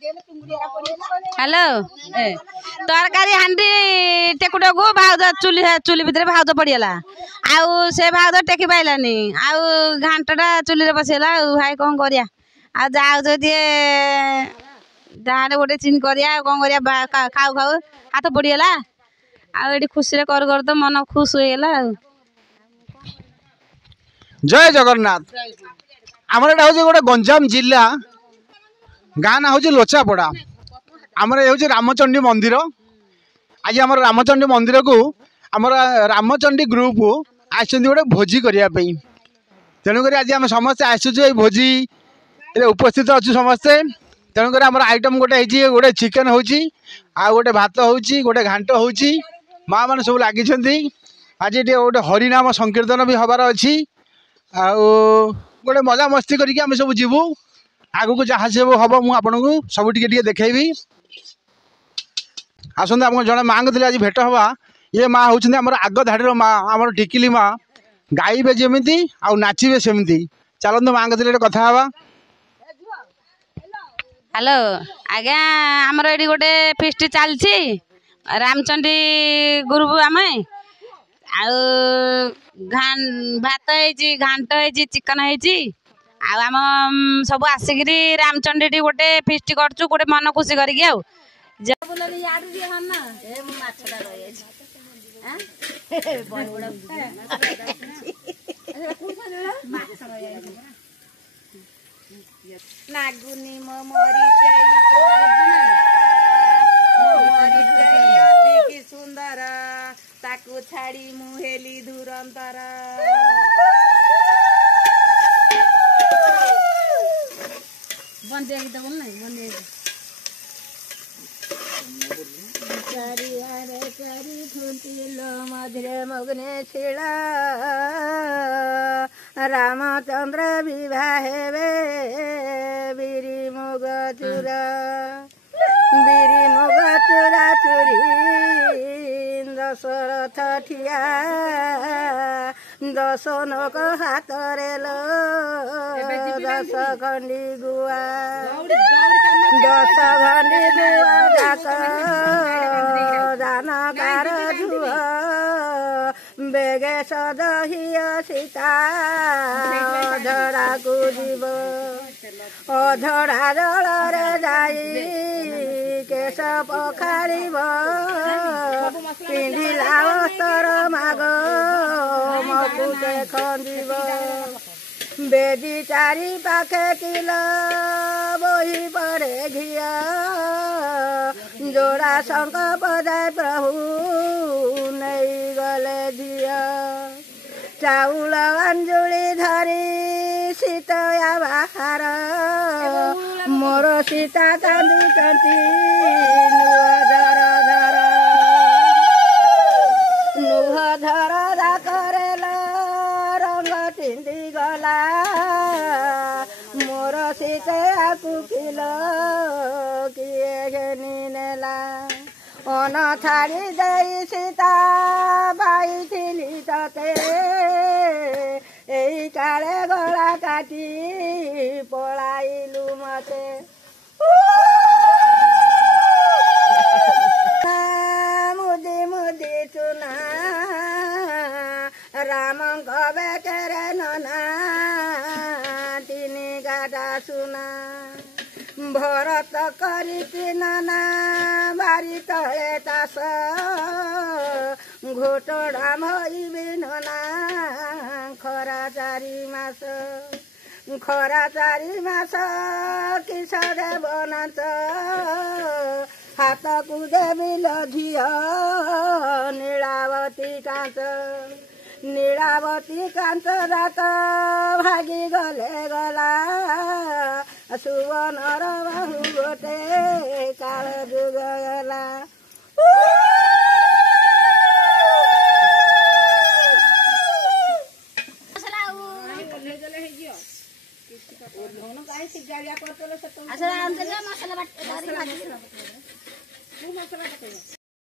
Hello तरकारी हांडी टेकुटा को भाउज चुली चुली भितर भाउज पड़ीगला आउ से भाउज टेकी पाइलानी आउ घांटटा चुली रे बसैला भाई कौन करिया आ जाऊ जदि गोटे चिन करिया कौन करिया खाऊ खाऊ हाथ पड़ीगला आ एठी खुशी रे कर तो मन खुश हो गला। जय जगन्नाथ। आमर एटा हूँ गोटे गंजाम जिला गाँ ना हूँ लोचापड़ा। आमर ये हूँ रामचंडी मंदिर। आज आम रामचंडी मंदिर को आमर रामचंडी ग्रुप आसछन गोटे भोजी करने तेणुक आज आम समस्ते आसुचे भोजी उपस्थित अच्छु समस्ते। तेणुक आम आइटम गोटे गोटे चिकेन हो गोटे भात हो गोटे घांट हो माँ मैंने सब लगी। आज ये गोटे हरिनाम संकीर्तन भी हबार अच्छी गोटे मजा मस्ती करके आम सब जीवु आगु को जहाँ सब हम मुझे आपन को सब टे देखी आसते आम जड़े माँ को आज भेट हवा ये माँ हूँ आम आग धाड़ी माँ आम टिकिली माँ गाइबे जमी आ नाचे सेमती चलते माँ को कथा हवा। हेलो आज्ञा आमर ये गोटे फिस्ट चलती रामचंडी ग्रुप आम भात है घांट है चिकन है आम सब आसिक रामचंडी गोटे फिस्ट कर गोटे मन खुशी करके नागुनी मरी कि सुंदर ताकू छाड़ी मुहेली धुरंतर बंदे तो बोल नहीं बंदे चारियारे चारि फुटिलो मधुरे मग्ने छिड़ा रामचंद्र विवाहे वे बिरी मुग चूरा चुरी दशरथ ठिया दश नक हाथ लो दश खंडी गुआ जाक जानकार झुआ बेगे सदहिय सीता झड़ा को जीव अधड़ा जल जाई केश पखार पिंधिला अस्तर माग मकुटे खंडिब बेदी चारि पाखे किल बोही पड़े घिया जोड़ा शंख बजाय प्रभु नहीं गले झिया चाउल अंजुली धरी सीतया बाहार मोर सीता कांदी नुह धर करेल रंग तिंदी गला मोर सीता कुकिल किए घेनी नेला अन छाड़ी दे सीता बाई थिली तते एई काले गला काटी पलाइलु मते मुदी मुदी चुना राम बेटेरे नना तीनी गाटा सुना भरत करी नाना बारी तले तास घोटड़ा मईबी नना खरा चारि मास किसरे बनाच हाथ को देवी लझिया नीलावती कांच रात भागी गले गला सुवनर बाहु गोटे काल जुगला मसला